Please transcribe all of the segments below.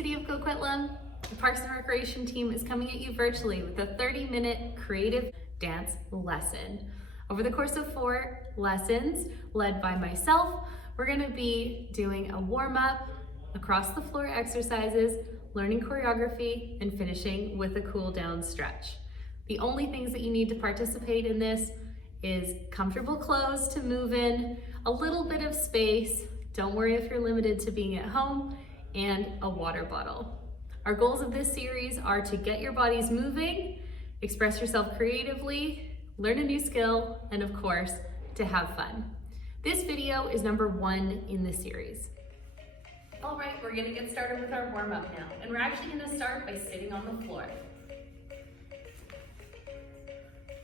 City of Coquitlam, the Parks and Recreation team is coming at you virtually with a 30-minute creative dance lesson. Over the course of 4 lessons, led by myself, we're going to be doing a warm-up, across the floor exercises, learning choreography, and finishing with a cool down stretch. The only things that you need to participate in this is comfortable clothes to move in, a little bit of space, don't worry if you're limited to being at home, and a water bottle. Our goals of this series are to get your bodies moving, express yourself creatively, learn a new skill, and of course, to have fun. This video is number 1 in the series. All right, we're gonna get started with our warm-up now, and we're actually gonna start by sitting on the floor.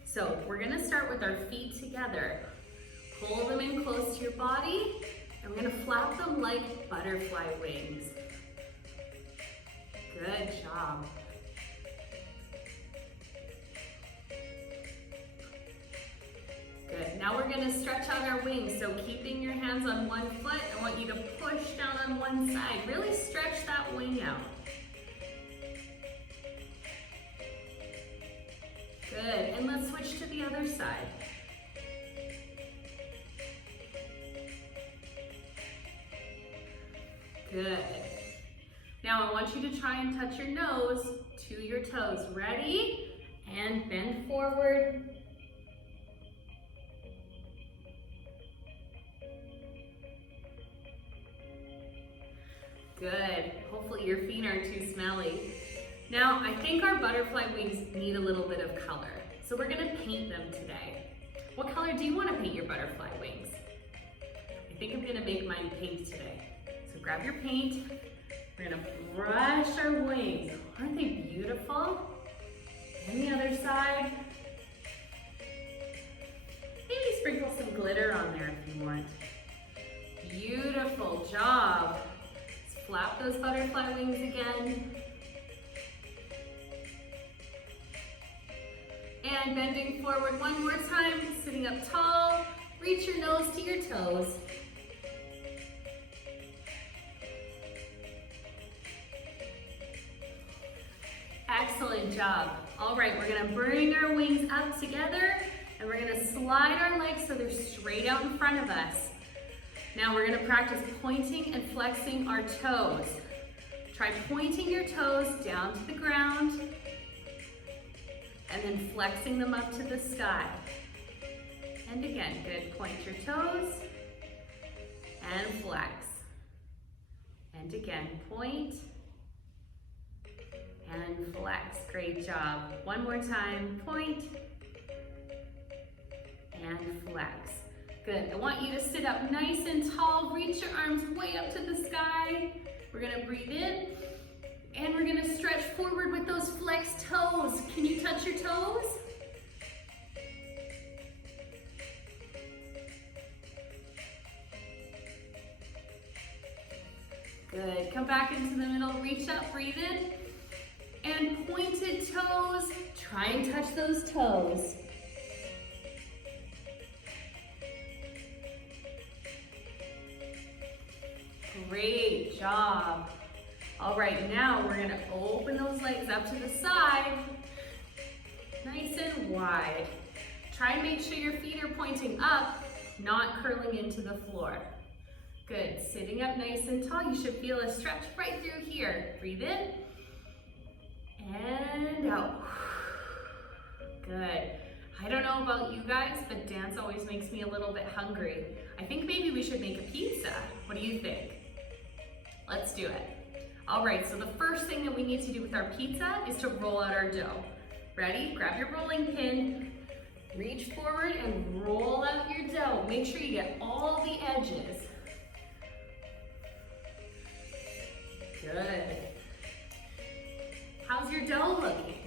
So we're gonna start with our feet together. Pull them in close to your body, and we're gonna flap them like butterfly wings. Good job. Good, now we're gonna stretch out our wings. So keeping your hands on one foot, I want you to push down on one side. Really stretch that wing out. Good, and let's switch to the other side. Good. Now I want you to try and touch your nose to your toes. Ready? And bend forward. Good. Hopefully your feet aren't too smelly. Now I think our butterfly wings need a little bit of color. So we're gonna paint them today. What color do you want to paint your butterfly wings? I think I'm gonna make mine pink today. So grab your paint. We're gonna brush our wings. Aren't they beautiful? And the other side. Maybe sprinkle some glitter on there if you want. Beautiful job. Let's flap those butterfly wings again. And bending forward one more time, sitting up tall. Reach your nose to your toes. Excellent job. All right, we're gonna bring our wings up together and we're gonna slide our legs so they're straight out in front of us. Now we're gonna practice pointing and flexing our toes. Try pointing your toes down to the ground and then flexing them up to the sky. And again, good, point your toes and flex. And again, point and flex. Great job. One more time, point and flex. Good, I want you to sit up nice and tall, reach your arms way up to the sky. We're gonna breathe in and we're gonna stretch forward with those flexed toes. Can you touch your toes? Good, come back into the middle, reach up, breathe in. And pointed toes, try and touch those toes. Great job. All right, now we're gonna open those legs up to the side, nice and wide. Try and make sure your feet are pointing up, not curling into the floor. Good, sitting up nice and tall. You should feel a stretch right through here. Breathe in. And out. Good. I don't know about you guys, but dance always makes me a little bit hungry. I think maybe we should make a pizza. What do you think? Let's do it. All right, so the first thing that we need to do with our pizza is to roll out our dough. Ready? Grab your rolling pin, reach forward and roll out your dough. Make sure you get all the edges. Good. How's your dough looking?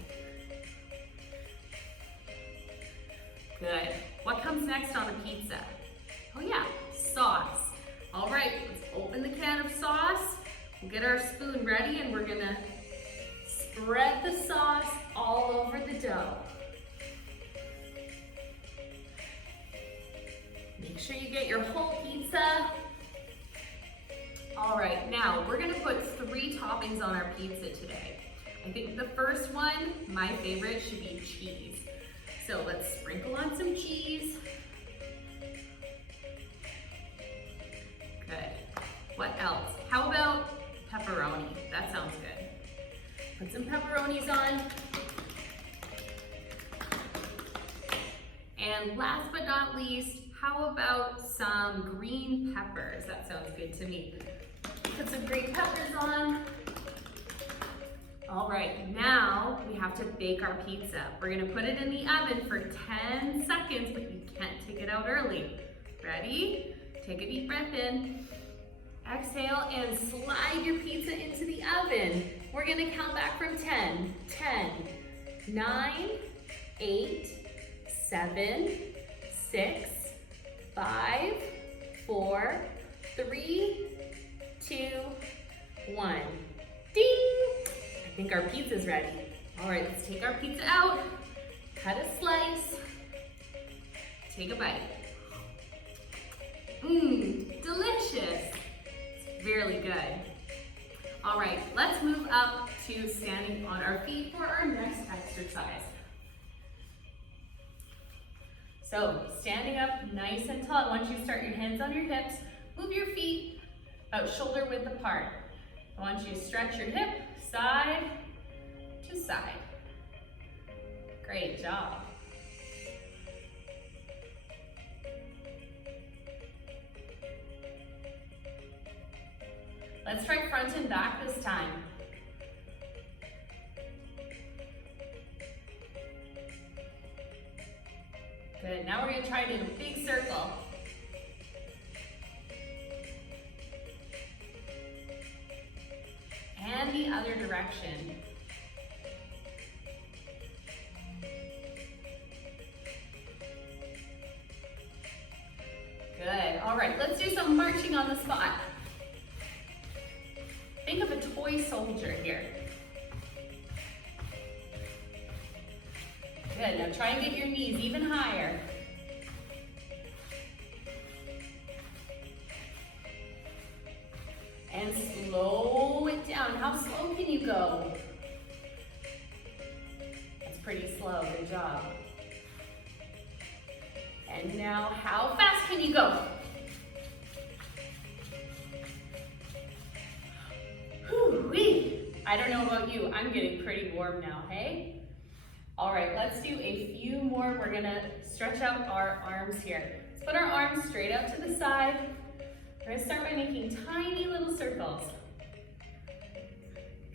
Good. What comes next on a pizza? Oh yeah, sauce. All right, let's open the can of sauce. We'll get our spoon ready and we're gonna spread the sauce all over the dough. Make sure you get your whole pizza All right, now we're gonna put 3 toppings on our pizza today. I think the first one, my favorite, should be cheese. So let's sprinkle on some cheese. Good. What else? How about pepperoni? That sounds good. Put some pepperonis on. And last but not least, how about some green peppers? That sounds good to me. Put some green peppers on. All right, now we have to bake our pizza. We're gonna put it in the oven for 10 seconds, but you can't take it out early. Ready? Take a deep breath in. Exhale and slide your pizza into the oven. We're gonna count back from 10. 10, 9, 8, 7, 6, 5, 4, 3, 2, 1. Ding! I think our pizza's ready. All right, let's take our pizza out, cut a slice, take a bite. Mmm, delicious. It's really good. All right, let's move up to standing on our feet for our next exercise. So, standing up nice and tall. Once you start your hands on your hips, move your feet about shoulder width apart. I want you to stretch your hip side to side. Great job. Let's try front and back this time. Good, now we're gonna try it in a big circle. And the other direction. Good, all right, let's do some marching on the spot. Think of a toy soldier here. Good, now try and get your knees even higher. And slow it down. How slow can you go? That's pretty slow, good job. And now, how fast can you go? Whew-wee. I don't know about you, I'm getting pretty warm now, hey? All right, let's do a few more. We're gonna stretch out our arms here. Let's put our arms straight out to the side. We're gonna start by making tiny little circles.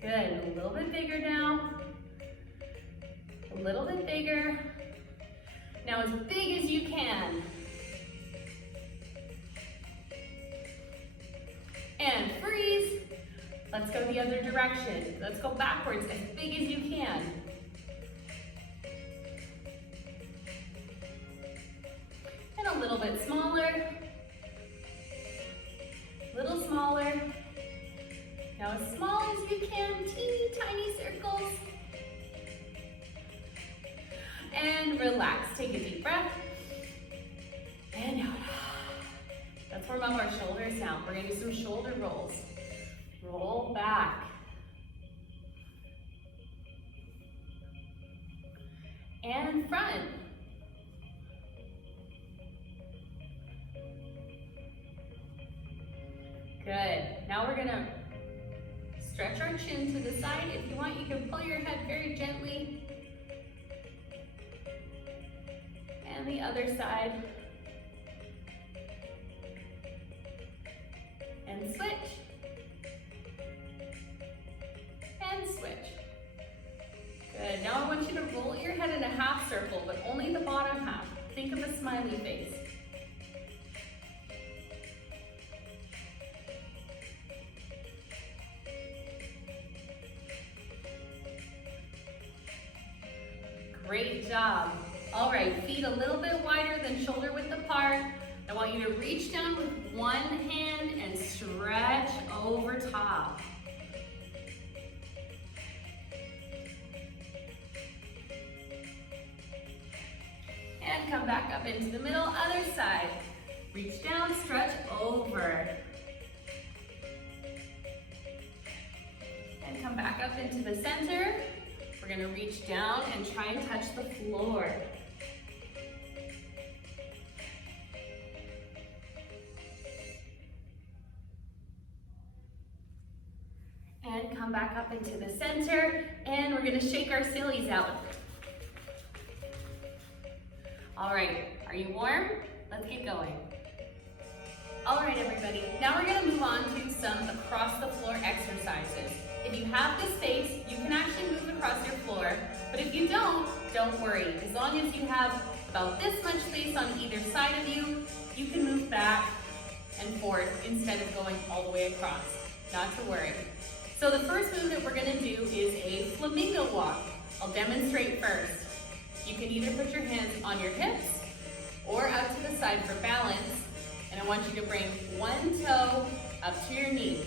Good, a little bit bigger now. A little bit bigger. Now as big as you can. And freeze. Let's go the other direction. Let's go backwards as big as you can. And a little bit smaller. Little smaller. Now as small as you can, teeny tiny circles. And relax, take a deep breath. And out. Let's warm up our shoulders now. We're gonna do some shoulder rolls. Roll back. And front. Good. Now we're gonna stretch our chin to the side. If you want, you can pull your head very gently. And the other side. And switch. And switch. Good. Now I want you to roll your head in a half circle, but only the bottom half. Think of a smiley face. Great job. All right, feet a little bit wider than shoulder width apart. I want you to reach down with one hand and stretch over top. And come back up into the middle, other side. Reach down, stretch over. come back up into the center. We're gonna reach down and try and touch the floor. And come back up into the center, and we're gonna shake our sillies out. All right, are you warm? Let's get going. All right, everybody, now we're gonna move on to some across the floor exercises. If you have the space, you can actually move across your floor, but if you don't worry. As long as you have about this much space on either side of you, you can move back and forth instead of going all the way across. Not to worry. So the first move that we're gonna do is a flamingo walk. I'll demonstrate first. You can either put your hands on your hips or out to the side for balance, and I want you to bring one toe up to your knee.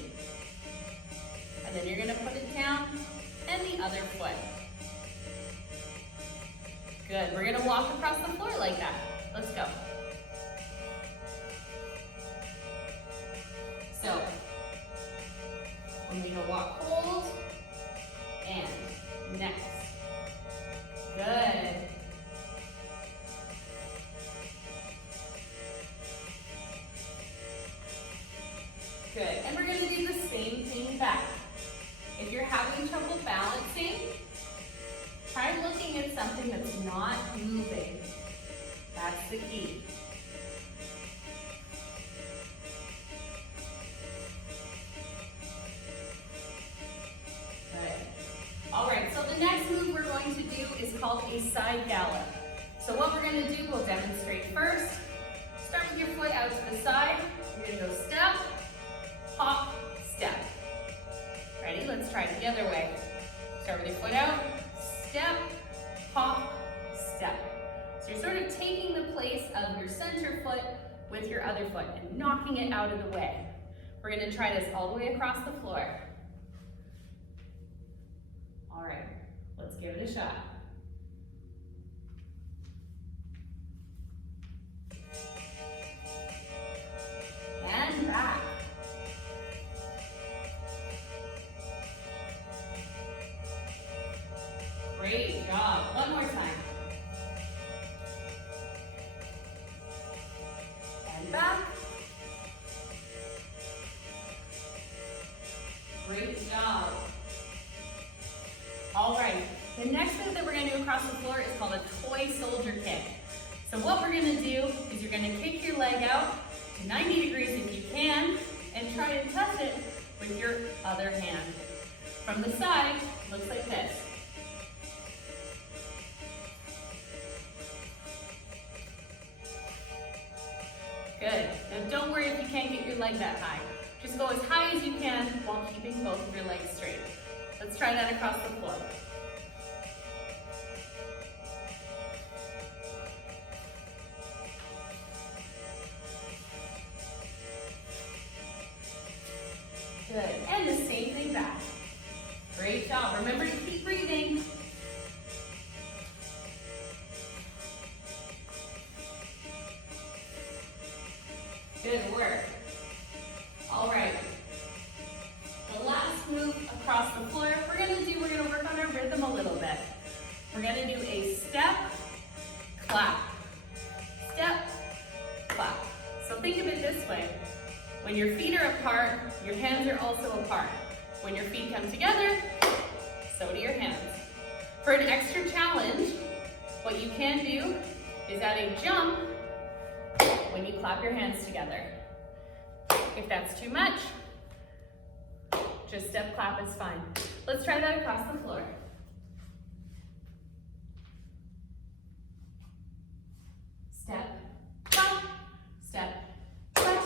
And then you're gonna put it down and the other foot. Good, we're gonna walk across the floor like that. Let's go. So, when we go walk, hold, and next. Good. Good, and we're gonna do the same thing back. If you're having trouble balancing, try looking at something that's not moving. That's the key. All right, so the next move we're going to do is called a side gallop. So what we're gonna do, we'll demonstrate first. Start with your foot out to the side. You're gonna go step, hop, step. Ready? Let's try it the other way. Start with your foot out, step, hop, step. So you're sort of taking the place of your center foot with your other foot and knocking it out of the way. We're gonna try this all the way across the floor. All right, let's give it a shot. And back. Great job. One more time. And back. Great job. All right, the next move that we're gonna do across the floor is called a toy soldier kick. So what we're gonna do is you're gonna kick your leg out to 90 degrees if you can, and try and touch it with your other hand. From the side, looks like this. Good. Now don't worry if you can't get your leg that high. Just go as high as you can while keeping both of your legs straight. Let's try that across the floor. Good. And the same thing back. Great job. Remember to keep breathing. Good work. All right. The last move across the floor we're gonna work on our rhythm a little bit. We're gonna do a step, clap, step, clap. So think of it this way. When your feet are apart, your hands are also apart. When your feet come together, so do your hands. For an extra challenge, what you can do is add a jump when you clap your hands together. If that's too much, just step clap is fine. Let's try that across the floor. Step, clap, step, clap.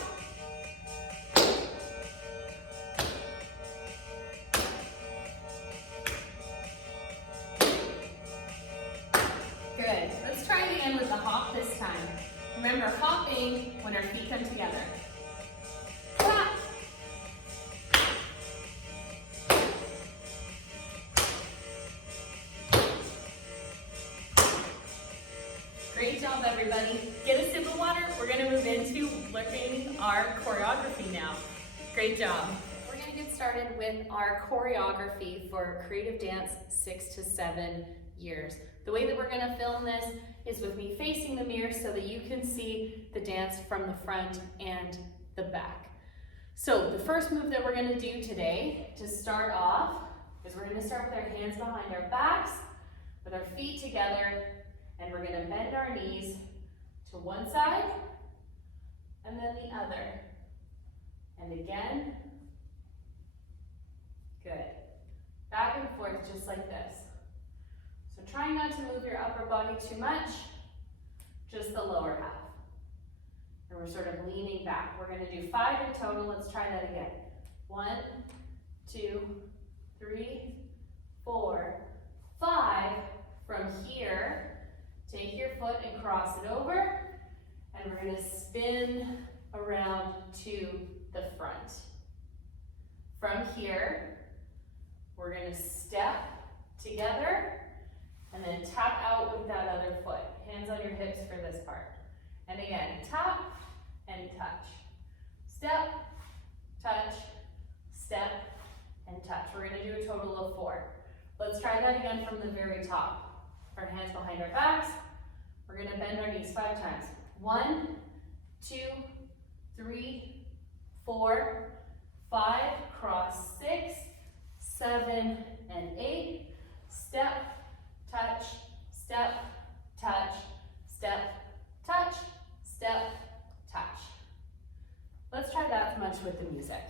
Good. Let's try it again with the hop this time. Remember, hopping when our feet come together. Clap. Great job, everybody. Get a sip of water. We're going to move into learning our choreography now. Great job. We're going to get started. started with our choreography for creative dance 6 to 7 years. The way that we're gonna film this is with me facing the mirror so that you can see the dance from the front and the back. So the first move that we're gonna do today to start off is we're gonna start with our hands behind our backs, with our feet together, and we're gonna bend our knees to one side and then the other. And again, good. Back and forth just like this. So try not to move your upper body too much, just the lower half. And we're sort of leaning back. We're gonna do 5 in total. Let's try that again. 1, 2, 3, 4, 5. From here, take your foot and cross it over. And we're gonna spin around to the front. From here, we're gonna step together and then tap out with that other foot. Hands on your hips for this part. And again, tap and touch. Step, touch, step, and touch. We're gonna do a total of 4. Let's try that again from the very top. Our hands behind our backs. We're gonna bend our knees 5 times. 1, 2, 3, 4, 5, cross 6, 7, and 8. Step, touch, step, touch, step, touch, step, touch. Let's try that much with the music.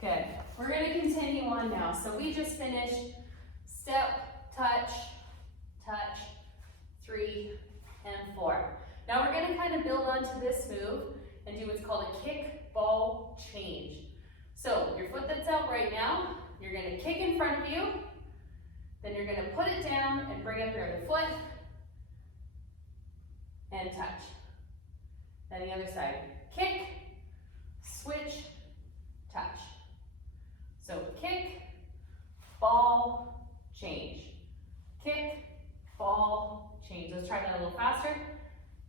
Good. We're going to continue on now. So we just finished step, touch, touch, 3, and 4. Now we're going to kind of build onto this move and do what's called a kick, ball, change. So your foot that's out right now, you're going to kick in front of you, then you're going to put it down and bring up your other foot and touch. Then the other side, kick, switch, touch. So kick, ball, change. Kick, ball, change. Let's try that a little faster.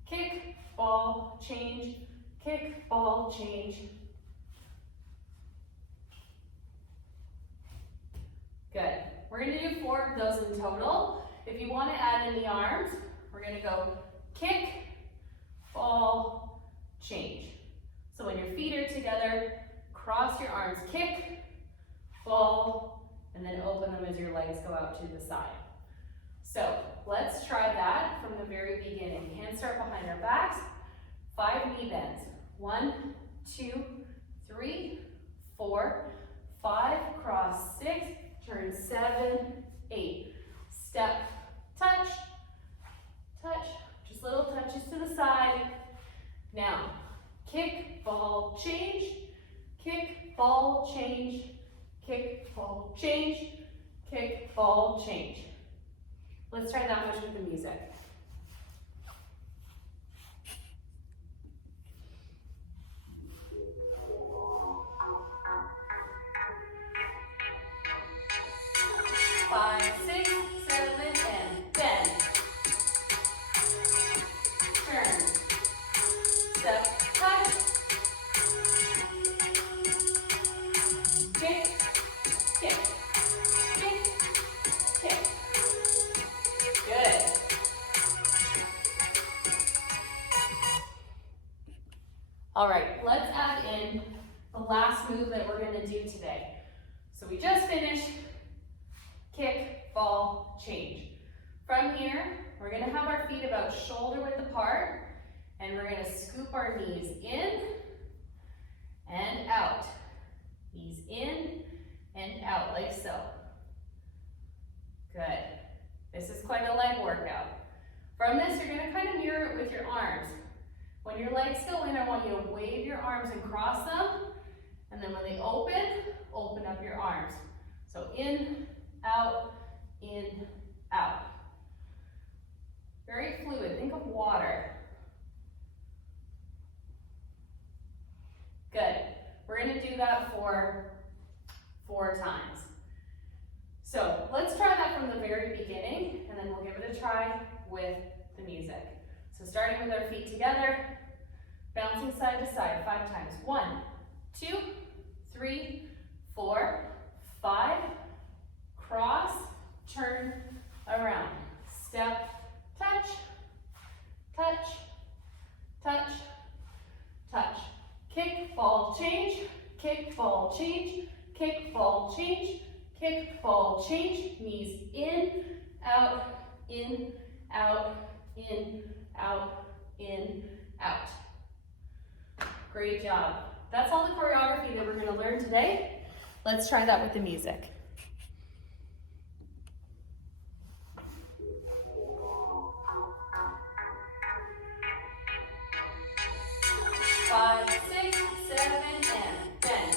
Kick, ball, change. Kick, ball, change. Good. We're going to do 4 of those in total. If you want to add in the arms, we're going to go kick, ball, change. So when your feet are together, cross your arms, kick, ball, and then open them as your legs go out to the side. So let's try that from the very beginning. Hands start behind our backs, 5 knee bends. 1, 2, 3, 4, 5, cross 6, turn 7, 8. Step, touch, touch, just little touches to the side. Now, kick, ball, change, kick, ball, change, kick, ball, change, kick, ball, change. Let's try that much with the music. All right, let's add in the last move that we're going to do today. So we just finished kick, ball, change. From here, we're going to have our feet about shoulder width apart, and we're going to scoop our knees in and out. Knees in and out, like so. Good. This is quite a leg workout. From this, you're going to kind of mirror it with your arms. When your legs go in, I want you to wave your arms and cross them. And then when they open up your arms. So in, out, out. Very fluid, think of water. Good. We're gonna do that for 4 times. So let's try that from the very beginning, and then we'll give it a try with the music. So starting with our feet together, bouncing side to side 5 times. 1, 2, 3, 4, 5, cross, turn, around. Step, touch, touch, touch, touch. Kick, ball, change, kick, ball, change, kick, ball, change, kick, ball, change. Knees in, out, in, out, in, out, in, out. Great job. That's all the choreography that we're going to learn today. Let's try that with the music. 5, 6, 7, and bend.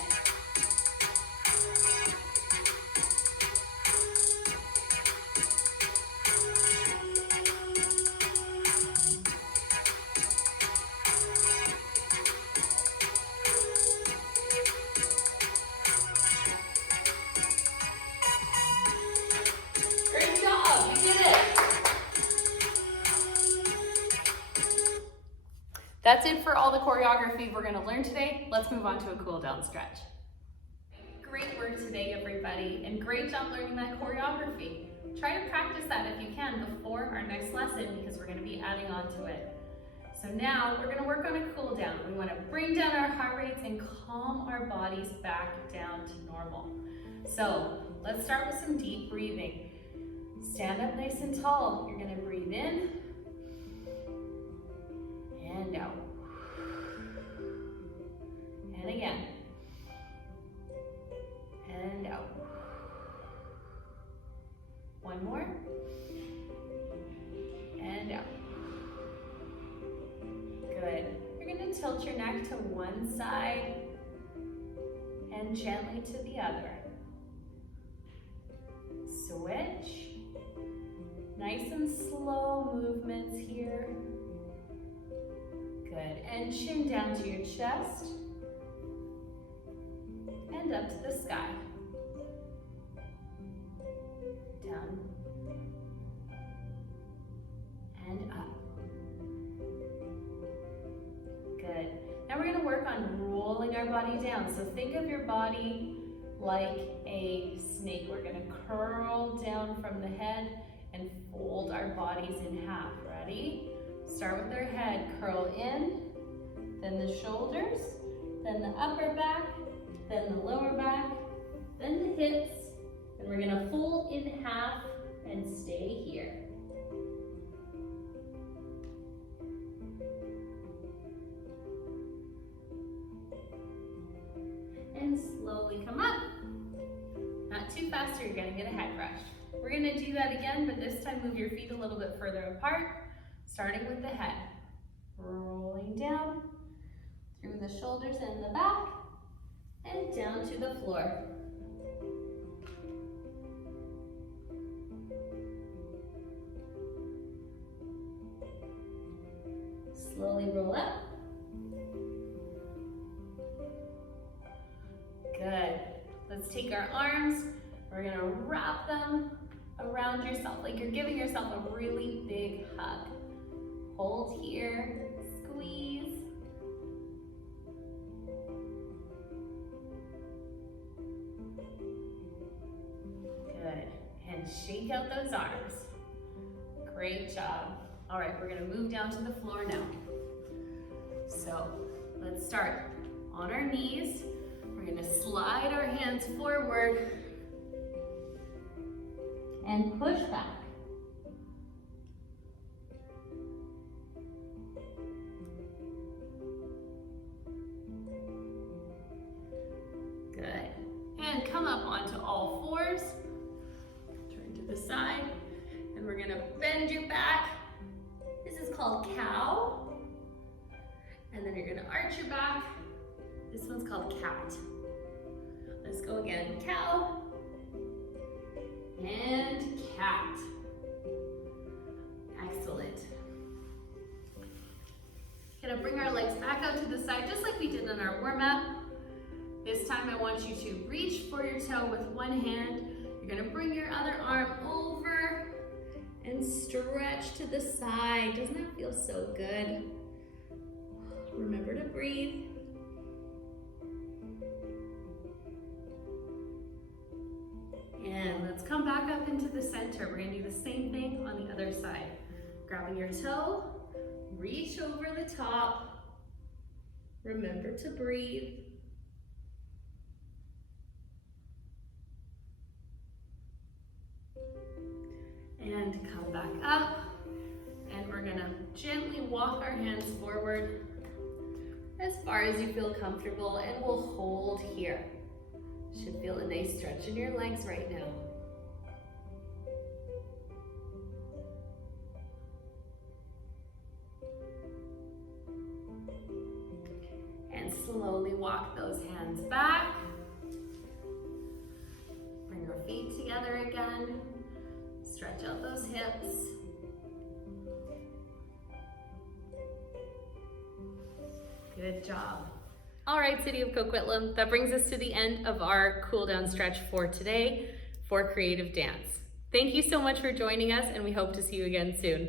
Great job, you did it. That's it for all the choreography we're going to learn today. Let's move on to a cool down stretch. Great work today, everybody, and great job learning that choreography. Try to practice that if you can before our next lesson, because we're going to be adding on to it. So now we're going to work on a cool down. We want to bring down our heart rates and calm our bodies back down to normal. So let's start with some deep breathing. Stand up nice and tall. You're going to breathe in and out. And again. And out. One more. And out. Good. You're going to tilt your neck to one side and gently to the other. Switch. Nice and slow movements here. Good. And chin down to your chest and up to the sky. Down and up. Good. Now we're going to work on rolling our body down. So think of your body like a snake. We're going to curl down from the head and fold our bodies in half. Ready? Start with our head, curl in, then the shoulders, then the upper back, then the lower back, then the hips, and we're gonna fold in half and stay here. And slowly come up. Not too fast or you're gonna get a head rush. We're gonna do that again, but this time move your feet a little bit further apart. Starting with the head, rolling down through the shoulders and the back, and down to the floor. Slowly roll up. Good. Let's take our arms, we're gonna wrap them around yourself, like you're giving yourself a really big hug. Hold here, squeeze. Good, and shake out those arms. Great job. All right, we're gonna move down to the floor now. So let's start on our knees. We're gonna slide our hands forward and push back. Good. And come up onto all fours. Turn to the side. And we're gonna bend your back. This is called cow. arch your back. This one's called cat. Let's go again. Cow and cat. Excellent. Gonna bring our legs back out to the side just like we did in our warm-up. This time I want you to reach for your toe with one hand. You're gonna bring your other arm over and stretch to the side. Doesn't that feel so good? Remember to breathe. And let's come back up into the center. We're gonna do the same thing on the other side. Grabbing your toe, reach over the top. Remember to breathe. And come back up. And we're gonna gently walk our hands forward as far as you feel comfortable, and we'll hold here. Should feel a nice stretch in your legs right now. And slowly walk those hands back. Bring your feet together again. Stretch out those hips. Good job. All right, City of Coquitlam, that brings us to the end of our cool down stretch for today for creative dance. Thank you so much for joining us, and we hope to see you again soon.